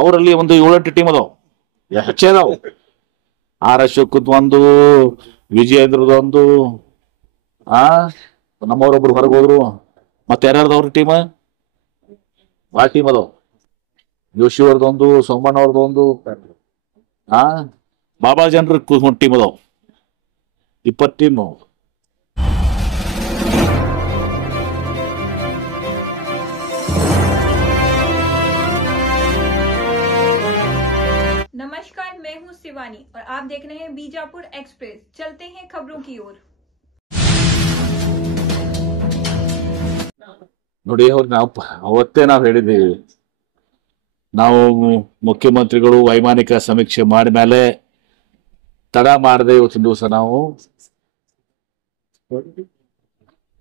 ಅವರಲ್ಲಿ ಒಂದು 7-8 ಟೀಮ್ ಅದಾವ, ಹೆಚ್ಚೇ ಅದಾವ. ಆರ್ ಅಶೋಕದ್ ಒಂದು, ವಿಜಯೇಂದ್ರದ ಒಂದು, ನಮ್ಮವ್ರೊಬ್ರು ಹೊರಗೆ ಹೋದ್ರು. ಮತ್ತೆ ಯಾರ್ಯಾರ್ದವ್ರ ಟೀಮ್? ಭಾಳ ಟೀಮ್ ಅದಾವ. ಜೋಶಿ ಅವ್ರದೊಂದು, ಸೋಮಣ್ಣ ಅವ್ರದೊಂದು, ಬಾಬಾ ಜನರ ಟೀಮ್ ಅದಾವ, 20 ಟೀಮು. नमस्कार, मैं हूं शिवानी और आप देख रहे हैं बीजापुर एक्सप्रेस। चलते हैं खबरों की ओर। ನೋಡಿ, ನಾವು ಅವತ್ತೇ ಹೇಳಿದ್ದೀವಿ, ನಾವು ಮುಖ್ಯಮಂತ್ರಿಗಳು ವೈಮಾನಿಕ ಸಮೀಕ್ಷೆ ಮಾಡಿದ ಮೇಲೆ ತಡ ಮಾಡದೆ ಇವತ್ತಿನ ದಿವಸ ನಾವು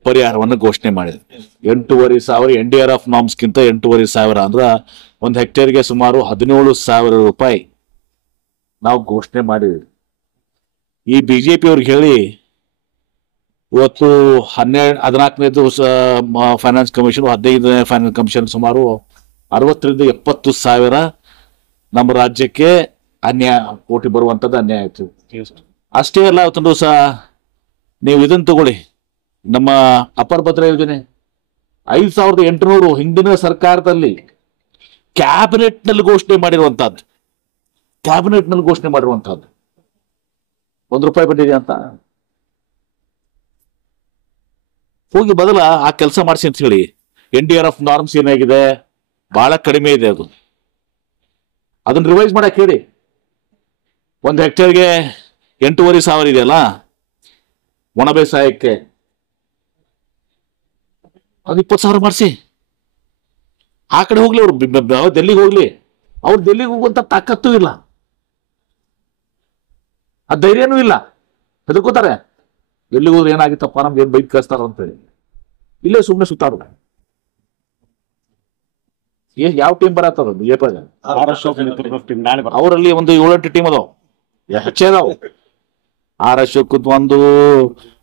ಪರಿಹಾರವನ್ನು ಘೋಷಣೆ ಮಾಡಿದ್ವಿ. 8,500 NDRF ನಾಮ್ಸ್ಗಿಂತ 8,500 ಅಂದ್ರ ಒಂದು ಹೆಕ್ಟೇರ್ಗೆ ಸುಮಾರು 17,000 ರೂಪಾಯಿ ನಾವು ಘೋಷಣೆ ಮಾಡಿದ್ವಿ. ಈ ಬಿಜೆಪಿ ಅವ್ರಿಗೆ ಹೇಳಿ ಇವತ್ತು 14ನೇ ದಿವಸ ಫೈನಾನ್ಸ್ ಕಮಿಷನ್, 15ನೇ ಫೈನಾನ್ಸ್ ಕಮಿಷನ್ ಸುಮಾರು 60,000-70,000 ನಮ್ಮ ರಾಜ್ಯಕ್ಕೆ ಅನ್ಯಾಯ, ಕೋಟಿ ಬರುವಂತದ್ದು ಅನ್ಯಾಯ ಆಯ್ತು. ಅಷ್ಟೇ ಅಲ್ಲ, ಇವತ್ತಿನ ದಿವಸ ನೀವು ಇದನ್ನು ತಗೊಳ್ಳಿ, ನಮ್ಮ ಅಪರ ಭದ್ರಾ ಯೋಜನೆ 5,800 ಹಿಂದಿನ ಸರ್ಕಾರದಲ್ಲಿ ಕ್ಯಾಬಿನೆಟ್ ನಲ್ಲಿ ಘೋಷಣೆ ಮಾಡಿರುವಂತಹದ್ದು, ₹1 ಬಂದಿದೆ ಅಂತ ಹೋಗಿ ಬದಲ ಆ ಕೆಲಸ ಮಾಡಿಸಿ ಅಂತ ಹೇಳಿ. NDRF ನಾರ್ಮ್ಸ್ ಏನಾಗಿದೆ, ಬಹಳ ಕಡಿಮೆ ಇದೆ. ಅದನ್ನ ರಿವೈಸ್ ಮಾಡಕ್ ಹೇಳಿ. 1 ಹೆಕ್ಟೇರ್ಗೆ 8,500 ಇದೆಯಲ್ಲ ಒಣ ಬೇಸಾಯಕ್ಕೆ, ಅದು 20,000 ಮಾಡಿಸಿ. ಆ ಕಡೆ ಹೋಗ್ಲಿ, ಅವ್ರು ಡೆಲ್ಲಿಗೆ ಹೋಗ್ಲಿ. ಅವ್ರು ಡೆಲ್ಲಿಗೆ ಹೋಗುವಂತ ತಾಕತ್ತೂ ಇಲ್ಲ, ಆ ಧೈರ್ಯನೂ ಇಲ್ಲ. ಹೆದರ್ಕೋತಾರೆ, ಡೆಲ್ಲಿಗೆ ಹೋದ್ರೆ ಏನಾಗಿತ್ತಪ್ಪ, ನಮ್ಗೆ ಏನ್ ಬೈಕ್ ಕಳಿಸ್ತಾರ ಅಂತೇಳಿ ಇಲ್ಲೇ ಸುಮ್ಮನೆ ಸುತ್ತಾರು. ಯಾವ ಟೀಮ್ ಬರತ್ತದ ಬಿಜೆಪಿ? ಅವರಲ್ಲಿ ಒಂದು 7-8 ಟೀಮ್ ಅದಾವ, ಹೆಚ್ಚೇ ಅದಾವ. ಆರ್ ಅಶೋಕದ್ ಒಂದು,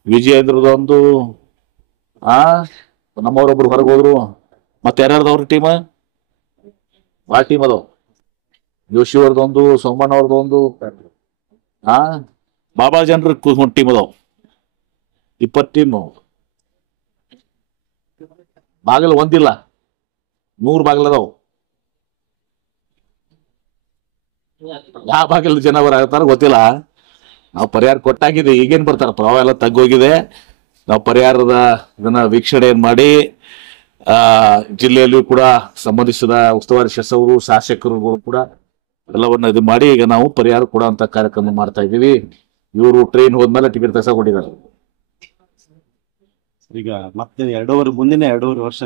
ವಿಜಯೇಂದ್ರದೊಂದು, ನಮ್ಮವ್ರೊಬ್ರು ಹೊರಗೆ ಹೋದ್ರು. ಮತ್ತೆ ಯಾರ್ಯಾರ್ದವ್ರ ಟೀಮ್? ಭಾಳ ಟೀಮ್ ಅದಾವ. ಜೋಶಿ ಅವ್ರದೊಂದು, ಸೋಮಣ್ಣ ಅವ್ರದೊಂದು, ಬಾಬಾ ಜನರ ಟೀಮ್ ಅದಾವ, 20 ಟೀಮು. ಬಾಗಿಲು ಒಂದಿಲ್ಲ, 100 ಬಾಗಿಲು ಅದಾವ. ಯಾವ ಬಾಗಿಲು ಜನ ಬರಾಕತ್ತಾರ ಗೊತ್ತಿಲ್ಲ. ನಾವು ಪರಿಹಾರ ಕೊಟ್ಟಾಗಿದೆ, ಈಗೇನ್ ಬರ್ತಾರಪ್ಪ, ಅವೆಲ್ಲ ತಗ್ಗೋಗಿದೆ. ನಾವು ಪರಿಹಾರದ ಇದನ್ನ ವೀಕ್ಷಣೆ ಮಾಡಿ ಜಿಲ್ಲೆಯಲ್ಲಿಯೂ ಕೂಡ ಸಂಬಂಧಿಸಿದ ಉಸ್ತುವಾರಿ ಸಚಿವರು, ಶಾಸಕರುಗಳು ಕೂಡ ಎಲ್ಲವನ್ನ ಇದು ಮಾಡಿ ಈಗ ನಾವು ಪರಿಹಾರ ಕೊಡುವಂತ ಕಾರ್ಯಕ್ರಮ ಮಾಡ್ತಾ ಇದ್ದೀವಿ. ಇವರು ಟ್ರೈನ್ ಹೋದ್ಮೇಲೆ ಟಿಕೆಟ್ ತಗಸ ಕೊಟ್ಟಿದ್ದಾರೆ. ಈಗ ಮತ್ತೆ ಮುಂದಿನ 2.5 ವರ್ಷ